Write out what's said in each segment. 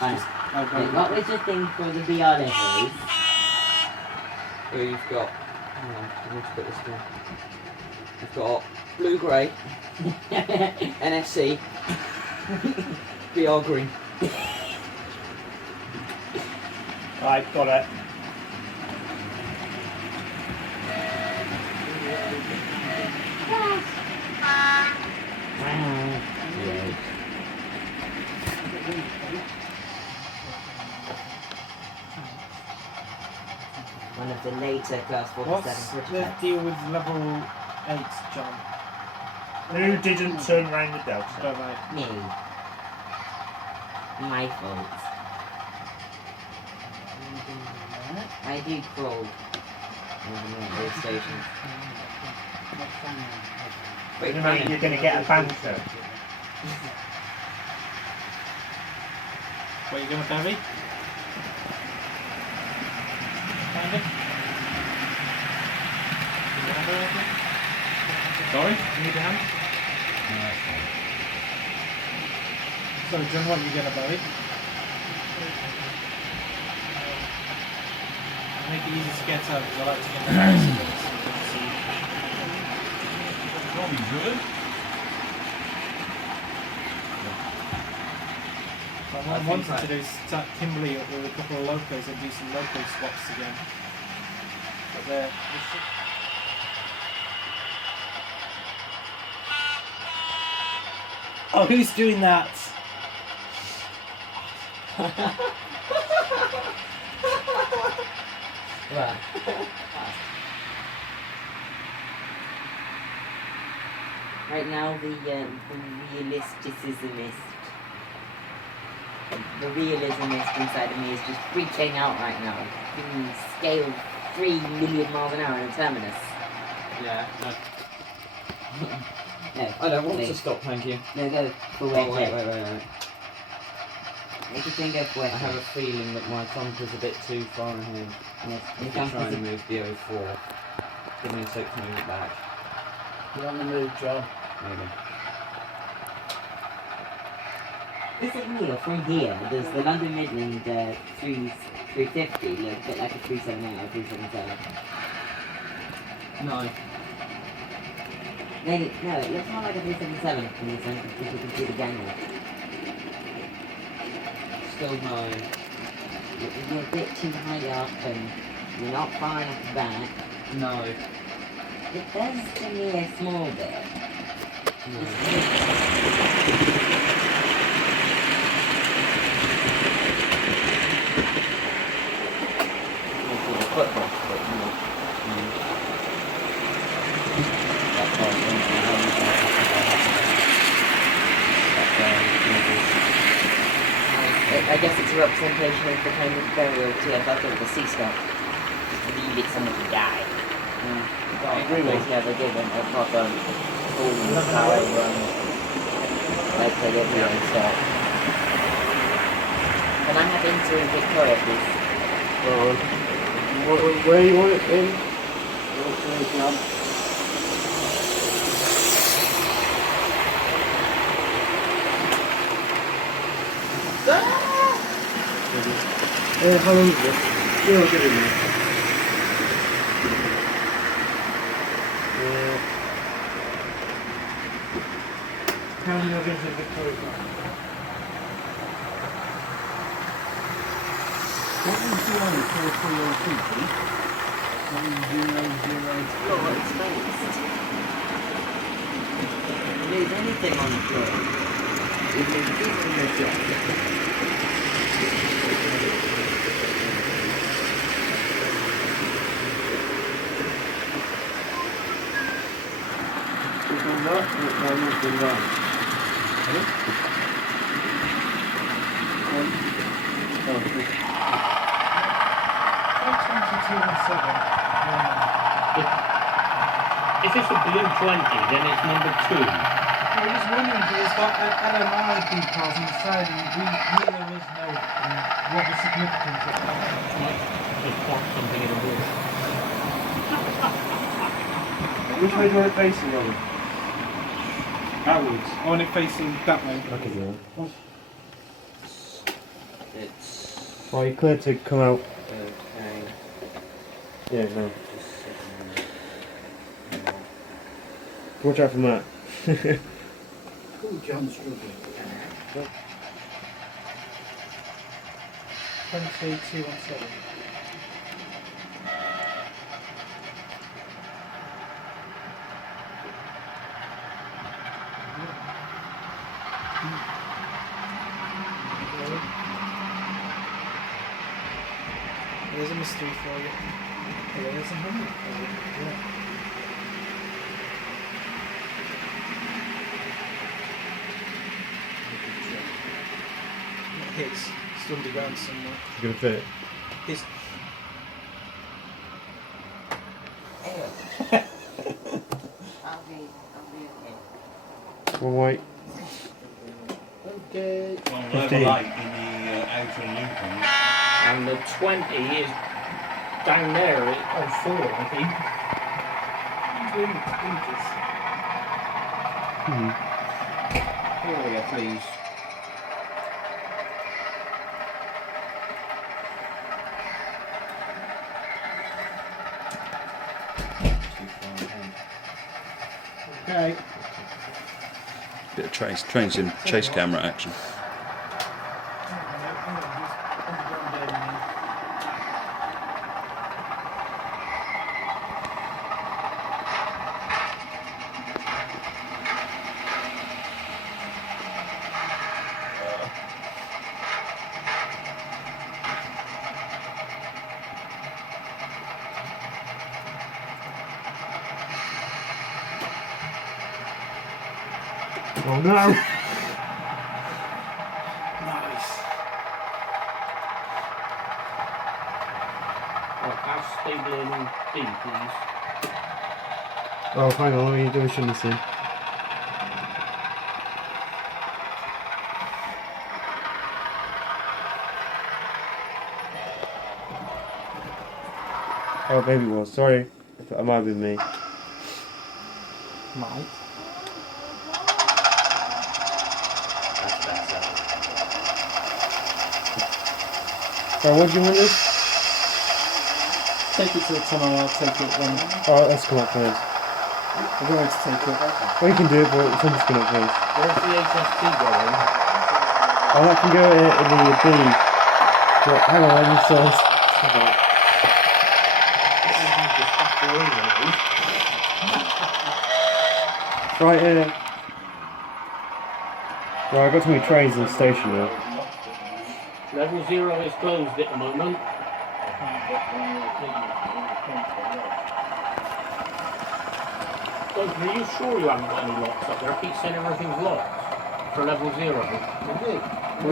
just... What was your thing for the VR levels? Well, you've got... Hang on, I need to put this down. You've got blue-grey, NSC, VR green. Right, got it. One of the later class 47 What's the prototypes. deal with level 8, John? Who didn't turn around the Delta? Don't know. Me. My fault. I do crawl over the station. Wait a minute, you're going to get a bouncer. What are you going to bury? Find it? Sorry? You need a hand? So, John, what are you going to bury? Make it easy to get out because I like to get the house. Probably good. What I wanted to do is start Kimberley up with a couple of locos and do some local swaps again. But they're... Oh, who's doing that? Right. Right now, the realismist inside of me is just freaking out right now. Being scaled 3 million miles an hour in a terminus. Yeah, no. No, I don't want please. to stop, thank you. No, go for Oh, wait. wait. Make your thing go for I it. have a feeling that my thump is a bit too far ahead. Yes, I'm your trying thumb to is move the 04. Give me a sec to move it back. You're on the move, John. Maybe. This is real from here. There's the London Midland 350, look a bit like a 378 or 377. No. No, it looks more like a 377 from this end because you can see the gangway. Still no. You're a bit too high up and you're not far enough back. No. It does to me a small bit. I guess it's a representation of the kind of burial TFL of the sea stop. Just to leave it somewhere to die. I agree with Yeah, they give them a proper full power run. Like they did here and stuff. Can I have into Victoria, please? Where you want it in? How long is it? Yeah, I'll get it in. How many of these is Victoria? 1,200,4,302, please. 1,002. Oh, it's nice. If there's anything on the floor, it may be in the job. If it's a blue 20, then it's number 2. I was just wondering because it's got LMI details on the side and neither of us know what the significance of that Just plot something in a bush. Which way do you want it facing, Robin? outwards. I want it facing that way. Okay, yeah. The Right, you're clear to come out. Okay. Yeah, no. Just Watch out from that. Cool John struggling. 28217. There's a mystery for you. There's a number for you. Yeah. It hits. It's underground somewhere. You're gonna fit. It's I'll be okay. One white. okay. Well, 15. level 8 in the outer Lincoln. And the 20 is down there on 4, I think. Hmm. Here, please. Okay. Bit of trains in chase camera action. Oh no! Nice. Have stabling D, please. Oh, hang on, let me do a shouldn't have seen. Oh, maybe it was. Sorry. That might have been me. Might. That's better. So, what do you want this? Take it to the tunnel, I'll take it when. Oh, let's come up first. I'm going to take it. Well, you can do it, but something's going up first. Where's the HST going? Oh, that can go in the B. But, hang on, I need sauce. Right here. Right, I've got too many trains in the station now. Level 0 is closed at the moment. Doug, are you sure you haven't got any locks up there? I keep saying everything's locked for level 0.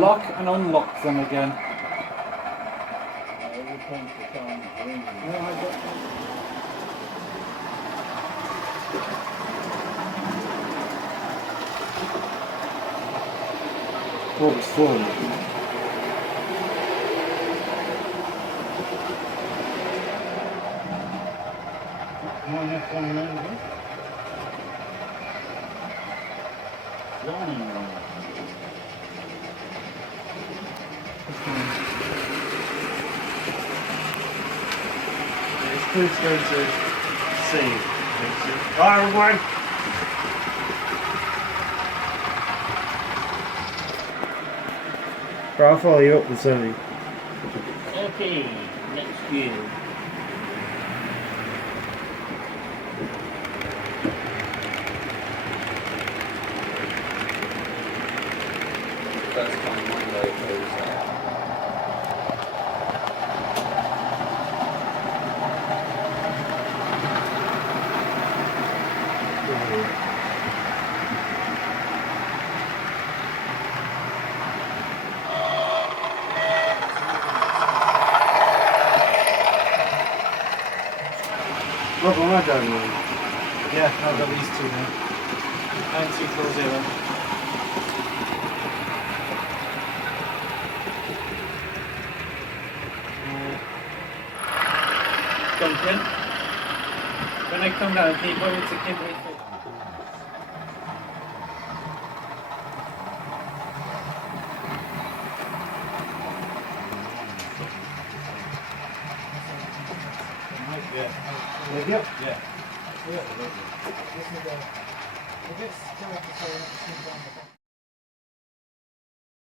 Lock and unlock them again. What was falling? Come on, that's one round again. Long round. It's clear to go to C. Bye, everyone! Right, I'll follow you up with something. Okay, next view. First time Monday goes out. Rob, am I driving on? Yeah, I've got these two now. 9240. Duncan, when I come down, can you put me to Kimberley? Yeah. With you? Yeah. This is a bit scared to say that it's